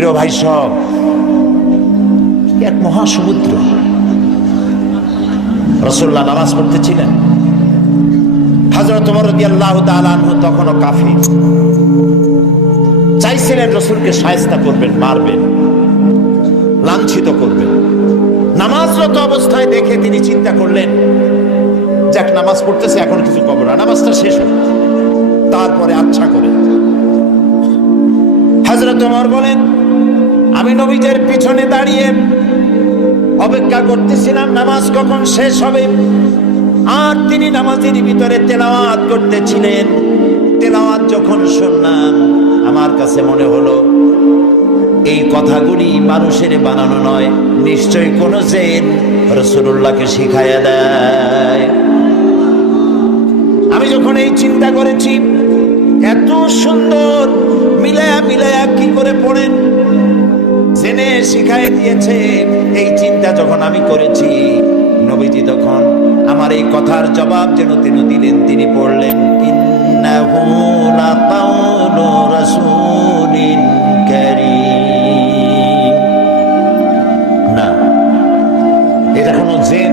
প্রিয় ভাই সব, এক মহাসমুদ্র। রাসূলুল্লাহ নামাজ পড়তেছিলেন, হযরত ওমর রাদিয়াল্লাহু তাআলা আনহু তখনও কাফির, চাইছিলেন রাসূলকে শায়েস্তা করবেন, মারবেন, লাঞ্ছিত করবেন। নামাজরত অবস্থায় দেখে তিনি চিন্তা করলেন, যাক নামাজ পড়তেছে, এখন কিছু করব না, নামাজটা শেষ হোক, তারপরে আচ্ছা করে। হযরত ওমর বলেন, আমি নবীদের পিছনে দাঁড়িয়ে অপেক্ষা করতেছিলাম নামাজ কখন শেষ হবে, আর তিনি নামাজের ভিতরে তেলাওয়াত করতেছিলেন। তেলাওয়াত যখন শুনলাম, আমার কাছে মনে হলো এই কথাগুলি মানুষের বানানো নয়, নিশ্চয়ই কোন জিন রাসূলুল্লাহকে শিখায়া দেয়। আমি যখন এই চিন্তা করেছি, এত সুন্দর মিলায়া মিলায়া কি করে পড়েন, জেনে শিখাই দিয়েছে, এই চিন্তা যখন আমি করেছি, নবীজি তখন আমার এই কথার জবাব যেন তিনি দিলেন। তিনি পড়লেন, ইন্নাহু লাকাউলু রাসূলিন কারীম। না, এটা কোনো জিন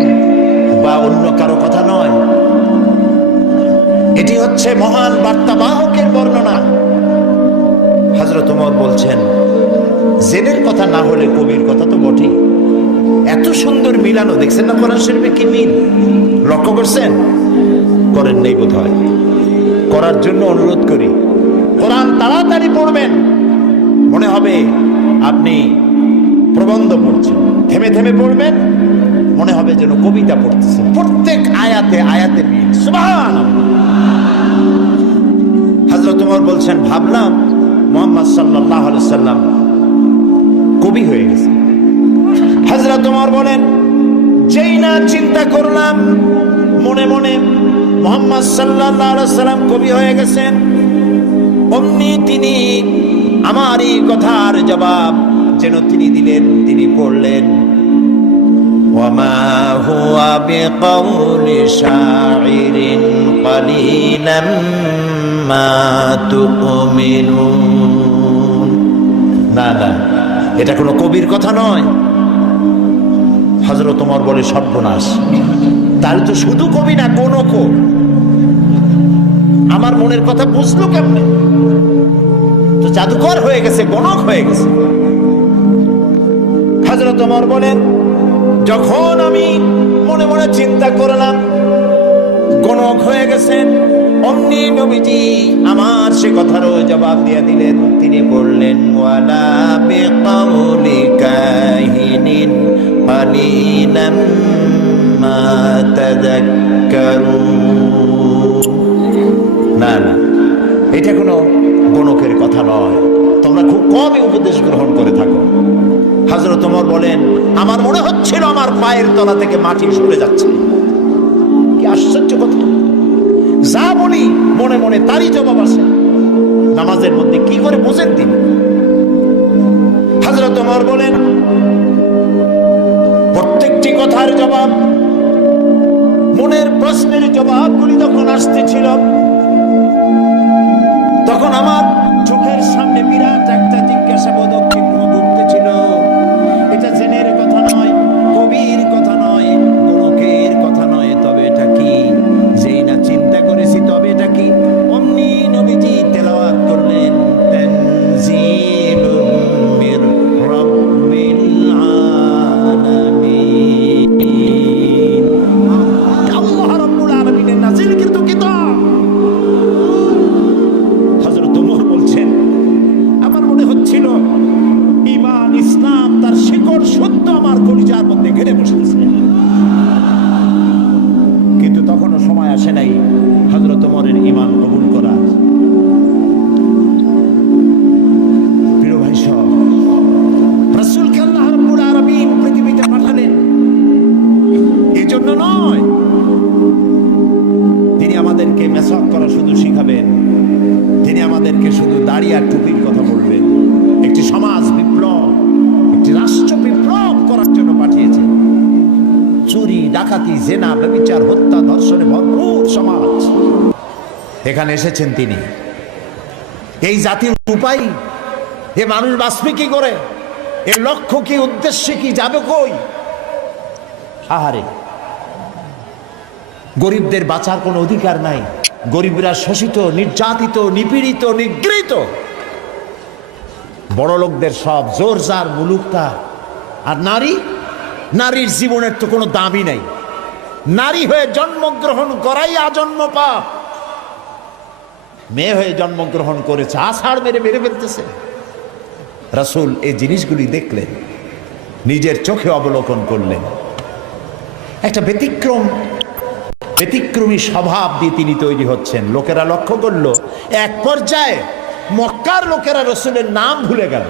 বা অন্য কারো কথা নয়, এটি হচ্ছে মহান বার্তাবাহকের বর্ণনা। হযরত ওমর বলছেন, জেনের কথা না হলে কবির কথা তো বটেই। এত সুন্দর মিলানো দেখছেন না কোরআন শরীফে, কি মিল লক্ষ্য করছেন? করেন নাই বোধ হয়, করার জন্য অনুরোধ করি। কোরআন তাড়াতাড়ি পড়বেন, মনে হবে আপনি প্রবন্ধ পড়ছেন। থেমে থেমে পড়বেন, মনে হবে যেন কবিতা পড়তেছেন। প্রত্যেক আয়াতে আয়াতে মিল, সুবহানাল্লাহ। হযরত ওমর বলছেন, ভাবলাম মুহাম্মদ সাল্লাল্লাহু আলাইহি সাল্লাম কবি হয়ে গেছে। হযরত ওমর বলেন, যেই না চিন্তা করলাম মনে মনে মুহাম্মদ সাল্লাল্লাহু আলাইহি সাল্লাম কবি হয়ে গেছেন, অমনি তিনি আমার এই কথার জবাব যেন তিনি দিলেন। তিনি পড়লেন, ওয়ামা হুয়া বিকাউলি শাইরিন কালিলাম মা তুমিনুন। না না, এটা কোনো কবির কথা নয়। হযরত ওমর বলে, সর্বনাশ, তাহলে তো শুধু কবি না, গণক। আমার মনের কথা বুঝলো কেমনে? তো জাদুকর হয়ে গেছে, গণক হয়ে গেছে। হযরত ওমর বলেন, যখন আমি মনে মনে চিন্তা করলাম গণক হয়ে গেছেন, অমনি নবীজি আমার সে কথারও জবাব দিয়ে দিলেন। তিনি বললেন, ওয়ালা বিকাউলি কাহিনিন কালিলাম মা তাযাক্কারুন। না না, এটা কোনো গণকের কথা নয়, তোমরা খুব কমই উপদেশ গ্রহণ করে থাকো। হযরত ওমর বলেন, আমার মনে হচ্ছিল আমার পায়ের তলা থেকে মাটি সরে যাচ্ছে। কি আশ্চর্য কথা! যা বলি মনে মনে তারই জবাব আসে। নামাজের মধ্যে কি করে বোঝেন তিনি? হযরত ওমর বলেন, প্রত্যেকটি কথার জবাব, মনের প্রশ্নের জবাবগুলি যখন আসতেছিল, তখন আমার চোখের সামনে বিরাট একটা জিজ্ঞাসাবোধক চিহ্ন ঘুরতেছিল। এটা জেনের কথা নয়, কবির কথা নয়, গণকের কথা নয়, তবে এটা কি? যেই না চিন্তা করেছি তবে এটা কি, অমনি নবীজি তেলাওয়াত করলেন, তানজিলুম মির রাব্বিল আলামিন। আল্লাহ রাব্বুল আলামিনের নাযিলকৃত কিতাব। হযরত ওমর বলছেন, আমার মনে হচ্ছিল ঈমান ইসলাম তার শিকড় সত্য আমার কলিজার মধ্যে ঘিরে বসেছে। কিন্তু তখনও সময় আসে নাই হযরত ওমরের ঈমান কবুল করার। প্রিয় ভাই সব, রাসূলকে আল্লাহ রাব্বুল আলামিন পৃথিবীতে পাঠালেন এই জন্য নয় তিনি আমাদেরকে মেসাক করা শুধু শিখাবেন, তিনি আমাদেরকে শুধু দাড়ি আর টুপির কথা বলবেন। একটি সমাজ বিপ্লব, একটি রাষ্ট্র বিপ্লব করার জন্য পাঠিয়েছেন। চুরি, ডাকাতি, জেনা, ব্যভিচার, হত্যা, ধর্ষণে ভরপুর সমাজ, এখানে এসেছেন তিনি। এই জাতির উপায় এ মানুষ বাঁচবে কি করে, এর লক্ষ্য কি, উদ্দেশ্য কি, যাবে কই? আহারে, গরিবদের বাঁচার কোনো অধিকার নাই। গরিবরা শোষিত, নির্যাতিত, নিপীড়িত, নিগৃহীত। বড় লোকদের সব জোর জার মুলুকটা। আর নারী, নারীর জীবনের তো কোনো দামই নাই। নারী হয়ে জন্মগ্রহণ করাই আজন্ম পাপ। মেয়ে হয়ে জন্মগ্রহণ করেছে, আষাঢ় মেরে মেরে ফেলতেছে। রাসূল এই জিনিসগুলি দেখলেন, নিজের চোখে অবলোকন করলেন। একটা ব্যতিক্রমী স্বভাব দিয়ে তিনি তৈরি হচ্ছেন। লোকেরা লক্ষ্য করলো, এক পর্যায়ে মক্কার লোকেরা রাসূলের নাম ভুলে গেল।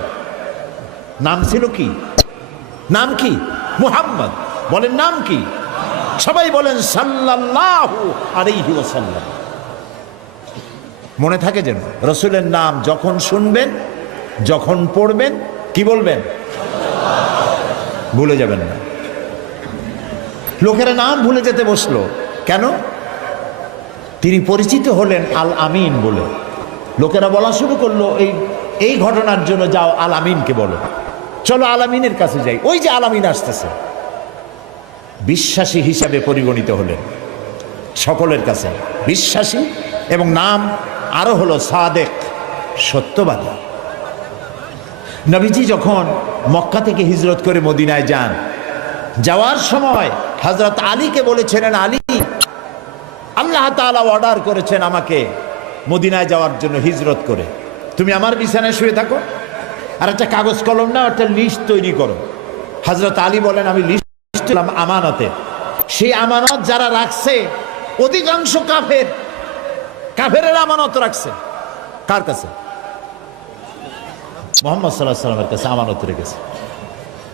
নাম ছিল কি? নাম কি? মুহাম্মদ। বলেন নাম কি? সবাই বলেন সাল্লাল্লাহু আলাইহি ওয়াসাল্লাম। মনে থাকে যেন, রাসূলের নাম যখন শুনবেন, যখন পড়বেন, কি বলবেন? ভুলে যাবেন না। লোকেরা নাম ভুলে যেতে বসলো কেন? তিনি পরিচিত হলেন আল আমিন বলে। লোকেরা বলা শুরু করলো, এই ঘটনার জন্য যাও আল আমিনকে বলো, চলো আল আমিনের কাছে যাই। ওই যে আল আমিন আসতেছে। বিশ্বাসী হিসাবে পরিগণিত হলেন সকলের কাছে, বিশ্বাসী। এবং নাম আরো হলো সাদেক, সত্যবাদী। নবীজি যখন মক্কা থেকে হিজরত করে মদিনায় যান, যাওয়ার সময় হযরত আলীকে বলেছিলেন, আলী, আল্লাহ তাআলা অর্ডার করেছেন আমাকে মদিনায় যাওয়ার জন্য হিজরত করে, তুমি আমার বিছানায় শুয়ে থাকো, আর একটা কাগজ কলম নাও, একটা লিস্ট তৈরি করো। হযরত আলী বলেন, আমি লিস্ট দিলাম আমানতে। সেই আমানত যারা রাখছে অধিকাংশ কাফেরের আমানত রাখছে। কার কাছে? মুহাম্মদ সাল্লাল্লাহু আলাইহি ওয়াসাল্লামের কাছে আমানত রেখেছে।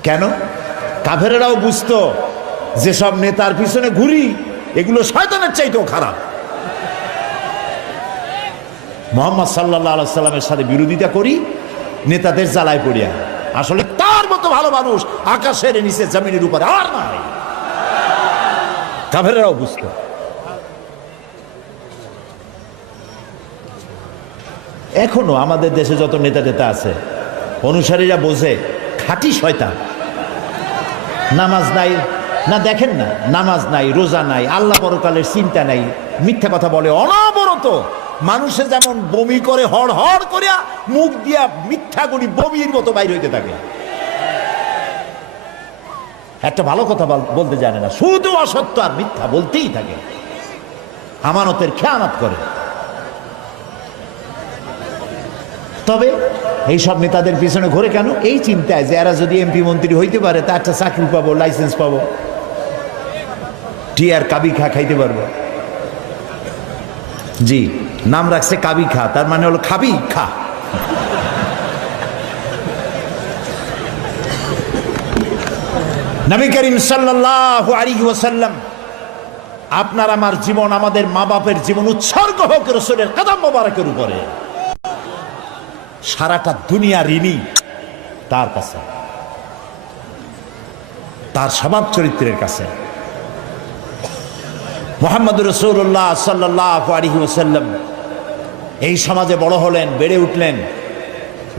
কেন? কাফেরেরাও বুঝতো যে সব নেতার পিছনে ঘুরি, এগুলো শয়তানের চাইতেও খারাপ। মুহাম্মদ সাল্লাল্লাহু আলাইহি ওয়াসাল্লামের সাথে বিরোধিতা করি নেতাদের জ্বালায় পড়িয়া। আসলে তার মতো ভালো মানুষ আকাশের নিচে জমিনের উপরে আর নাই। কাফেরেরাও বুঝতো। এখনো আমাদের দেশে যত নেতা টেতা আছে, অনুসারীরা বোঝে খাঁটি শয়তান। নামাজ নাই না, দেখেন না, নামাজ নাই, রোজা নাই, আল্লাহ পরকালের চিন্তা নাই, মিথ্যা কথা বলে অনবরত। মানুষে যেমন বমি করে হড় হড় করিয়া মুখ দিয়া মিথ্যাগুলি বমির মতো বাইর হইতে থাকে। একটা ভালো কথা বলতে জানে না, শুধু অসত্য আর মিথ্যা বলতেই থাকে, আমানতের খেয়ানত করে। তবে এইসব নেতাদের পিছনে ঘুরে কেন? এই চিন্তায় যে এরা যদি এমপি মন্ত্রী হইতে পারে, তা একটা চাকরি পাবো, লাইসেন্স পাবো, টিয়ার কাবি খা খাইতে পারবো। জি, নাম রাখছে কাবি খা, তার মানে হলো খাবি খা। নবী করিম সাল্লাল্লাহু আলাইহি ওয়াসাল্লাম, আপনার আমার জীবন, আমাদের মা বাপের জীবন উৎসর্গ হোক রাসূলের কদম মোবারকের উপরে। সারাটা দুনিয়া ঋণী তার কাছে, তার স্বভাব চরিত্রের কাছে। মুহাম্মদুর রাসূলুল্লাহ সাল্লাল্লাহু আলাইহি ওয়াসাল্লাম এই সমাজে বড় হলেন, বেড়ে উঠলেন,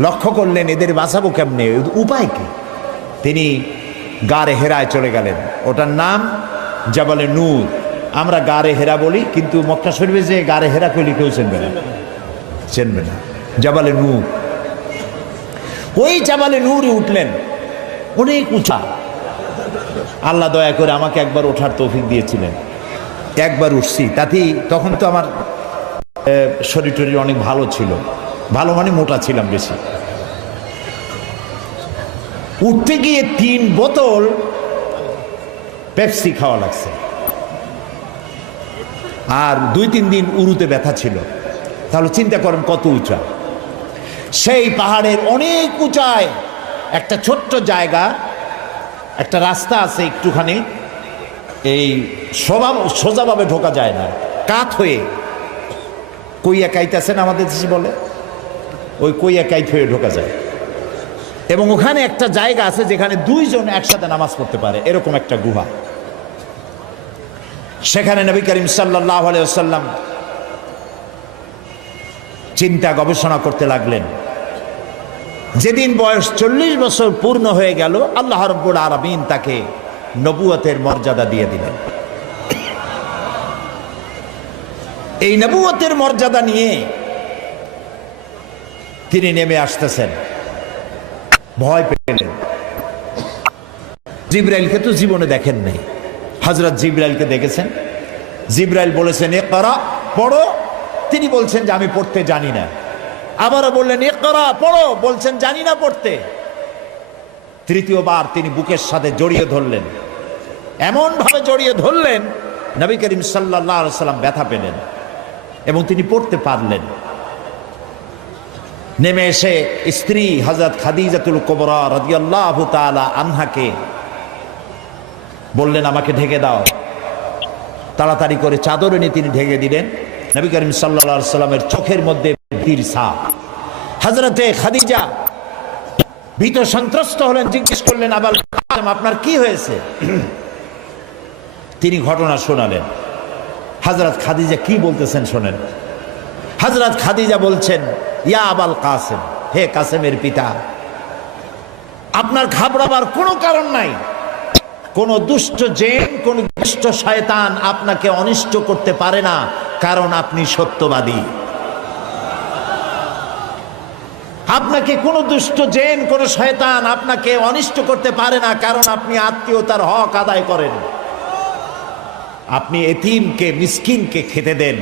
লক্ষ্য করলেন এদের বাঁচাবো কেমনে, উপায় কি? তিনি গারে হেরায় চলে গেলেন। ওটার নাম জাবালে নূর। আমরা গারে হেরা বলি, কিন্তু মক্কা শরীফে যে গারে হেরা কইলে কেউ চেনবে না। জাবালে নূর, ওই জাবালে নূরে উঠলেন, অনেক উঁচা। আল্লাহ দয়া করে আমাকে একবার ওঠার তৌফিক দিয়েছিলেন, একবার উঠছি। তাতেই তখন তো আমার শরীর টরীর অনেক ভালো ছিল, ভালো মানে মোটা ছিলাম বেশি। উঠতে গিয়ে 3 বোতল পেপসি খাওয়া লাগছে, আর 2-3 দিন উরুতে ব্যথা ছিল। তাহলে চিন্তা করেন কত উঁচা। সেই পাহাড়ের অনেক উঁচায় একটা ছোট্ট জায়গা, একটা রাস্তা আছে একটুখানি, এই সোজাভাবে ঢোকা যায় না, কাত হয়ে কইয়া কাইত আছেন আমাদের দেশে বলে, ওই কইয়া কাইত হয়ে ঢোকা যায়। এবং ওখানে একটা জায়গা আছে যেখানে 2 জন একসাথে নামাজ পড়তে পারে, এরকম একটা গুহা। সেখানে নবী করিম সাল্লাল্লাহু আলাইহি ওয়াসাল্লাম চিন্তা গবেষণা করতে লাগলেন। যেদিন বয়স 40 বছর পূর্ণ হয়ে গেল, আল্লাহ রাব্বুল আলামিন তাকে নবুয়তের মর্যাদা দিয়ে দিলেন। এই নবুয়তের মর্যাদা নিয়ে তিনি নেমে আসতেছেন। ভয় পেলেন। জিবরাইলকে তো জীবনে দেখেন নাই, হযরত জিবরাইলকে দেখেছেন। জিবরাইল বলেছেন ইকরা, পড়ো। তিনি বলছেন যে আমি পড়তে জানি না। আবারও বললেন ইকরা, পড়ো। বলছেন জানি না পড়তে। তৃতীয়বার তিনি বুকের সাথে জড়িয়ে ধরলেন, এমন ভাবে জড়িয়ে ধরলেন নবী করিম সাল্লাল্লাহু আলাইহি সাল্লাম ব্যথা পেলেন এবং তিনি পড়তে পারলেন। নেমে এসে স্ত্রী হযরত খাদিজাতুল কুবরা রাদিয়াল্লাহু তাআলা আনহাকে বললেন আমাকে ঢেকে দাও। তাড়াতাড়ি করে চাদর এনে তিনি ঢেকে দিলেন। নবী করিম সাল্লাল্লাহু আলাইহি সাল্লামের চোখের মধ্যে ভীতির ছাপ। হযরতে খাদিজা ভীত সন্ত্রস্ত হলেন, জিজ্ঞেস করলেন আবাল কাসেম আপনার কি হয়েছে? তিনি ঘটনা শোনালেন। হযরত খাদিজা কি বলতেছেন শোনেন। হযরত খাদিজা বলছেন ইয়া আবাল কাসেম, হে কাসেমের পিতা, আপনার ঘাবড়াবার কোনো কারণ নাই। কোন দুষ্ট জিন, কোন দুষ্ট শয়তান আপনাকে অনিষ্ট করতে পারে না, কারণ আপনি সত্যবাদী। আপনাকে কোন দুষ্ট জিন, কোন শয়তান আপনাকে অনিষ্ট করতে পারে না, কারণ আপনি আত্মীয়তার হক আদায় করেন। আপনি এতিমকে, মিসকিনকে খেতে দেন,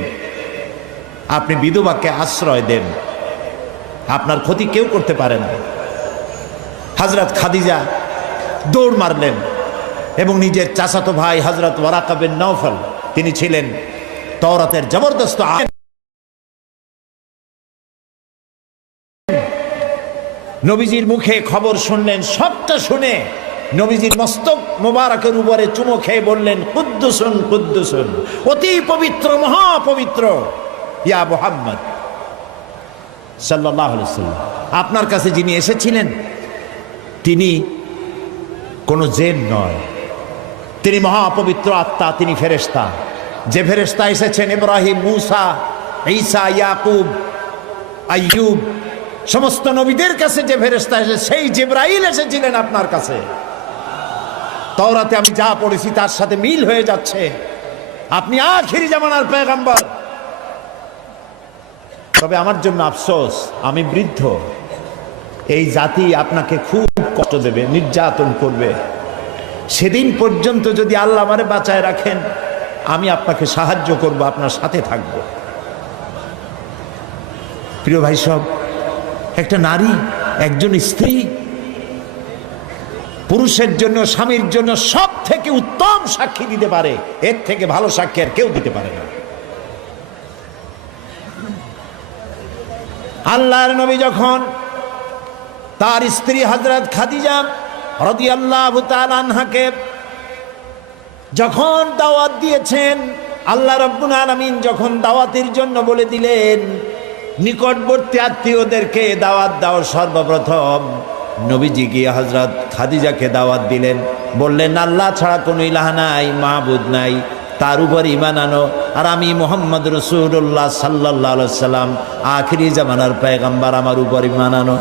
আপনি বিধবাকে আশ্রয় দেন, আপনার ক্ষতি কেউ করতে পারে না। হযরত খাদিজা দৌড় মারলেন এবং নিজের চাচাতো ভাই হযরত ওয়ারাকা বিন নওফল, তিনি ছিলেন তাওরাতের জবরদস্ত আলেম, নবীজির মুখে খবর শুনলেন। সবটা শুনে নবীজির মস্তক মোবারকের উপরে চুমো খেয়ে বললেন কুদ্দুসুন কুদ্দুসুন, অতি পবিত্র, মহাপবিত্র ইয়া মুহাম্মদ সাল্লাল্লাহু আলাইহি ওয়াসাল্লাম। আপনার কাছে যিনি এসেছিলেন তিনি কোনো জিন নয়, তিনি মহাপবিত্র আত্মা, তিনি ফেরেশতা। যে ফেরেশতা এসেছেন ইব্রাহিম, মূসা, ঈসা, ইয়াকুব, আইয়ুব, সমস্ত নবীদের কাছে যে ফেরেশতা এসে, সেই জিবরাইল এসেছিলেন আপনার কাছে। তাওরাতে আমি যা পড়েছি তার সাথে মিল হয়ে যাচ্ছে। আপনি আখিরি জামানার পয়গম্বর। তবে আমার জন্য আফসোস, আমি বৃদ্ধ। এই জাতি আপনাকে খুব কষ্ট দেবে, নির্যাতন করবে। সেদিন পর্যন্ত যদি আল্লাহ আমারে বাঁচায় রাখেন, আমি আপনাকে সাহায্য করব, আপনার সাথে থাকব। প্রিয় ভাই সব, একটা নারী, একজন স্ত্রী পুরুষের জন্য, স্বামীর জন্য সব থেকে উত্তম সাক্ষী দিতে পারে। এর থেকে ভালো সাক্ষী আর কেউ দিতে পারে না। আল্লাহর নবী যখন তার স্ত্রী হযরত খাদিজা রাদিয়াল্লাহু তাআলা আনহাকে যখন দাওয়াত দিয়েছেন, আল্লাহ রাব্বুল আলামিন যখন দাওয়াতের জন্য বলে দিলেন নিকটবর্তী আত্মীয়দেরকে দাওয়াত দাও, সর্বপ্রথম নবীজি গিয়ে হযরত খাদিজাকে দাওয়াত দিলেন। বললেন আল্লাহ ছাড়া কোনো ইলাহ নাই, মাবুদ নাই, তার উপর ঈমান আনো। আর আমি মুহাম্মদ রাসূলুল্লাহ সাল্লাল্লাহু আলাইহি সাল্লাম, আখিরি জামানার পয়গম্বর, আমার উপর ঈমান আনো।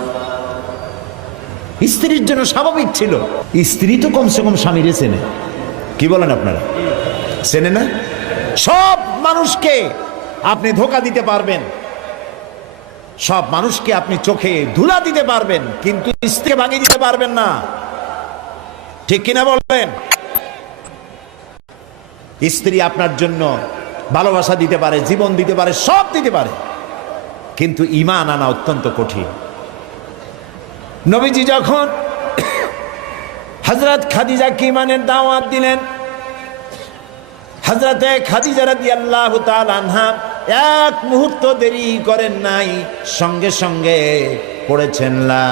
স্ত্রীর জন্য স্বাভাবিক ছিল। স্ত্রী তো কমসে কম স্বামীরে চেনে। কি বলেন আপনারা, চেনে না? সব মানুষকে আপনি ধোঁকা দিতে পারবেন, সব মানুষকে আপনি চোখে ধুলা দিতে পারবেন, কিন্তু স্ত্রীকে ভাঙিয়ে দিতে পারবেন না। ঠিক কিনা বলবেন? স্ত্রী আপনার জন্য ভালোবাসা দিতে পারে, জীবন দিতে পারে, সব দিতে পারে, কিন্তু ঈমান আনা অত্যন্ত কঠিন। নবীজি যখন হযরত খাদিজাকে ঈমানের দাওয়াত দিলেন, হযরতে খাদিজা রাদিয়াল্লাহু তাআলা আনহা এক মুহূর্ত দেরি করেন নাই, সঙ্গে সঙ্গে পড়েছেন লা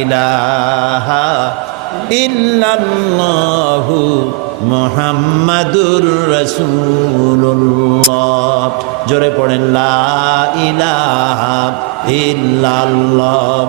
ইলাহা ইল্লাল্লাহু মুহাম্মাদুর রাসূলুল্লাহ। জোরে পড়েন লা ইলাহা ইল্লাল্লাহ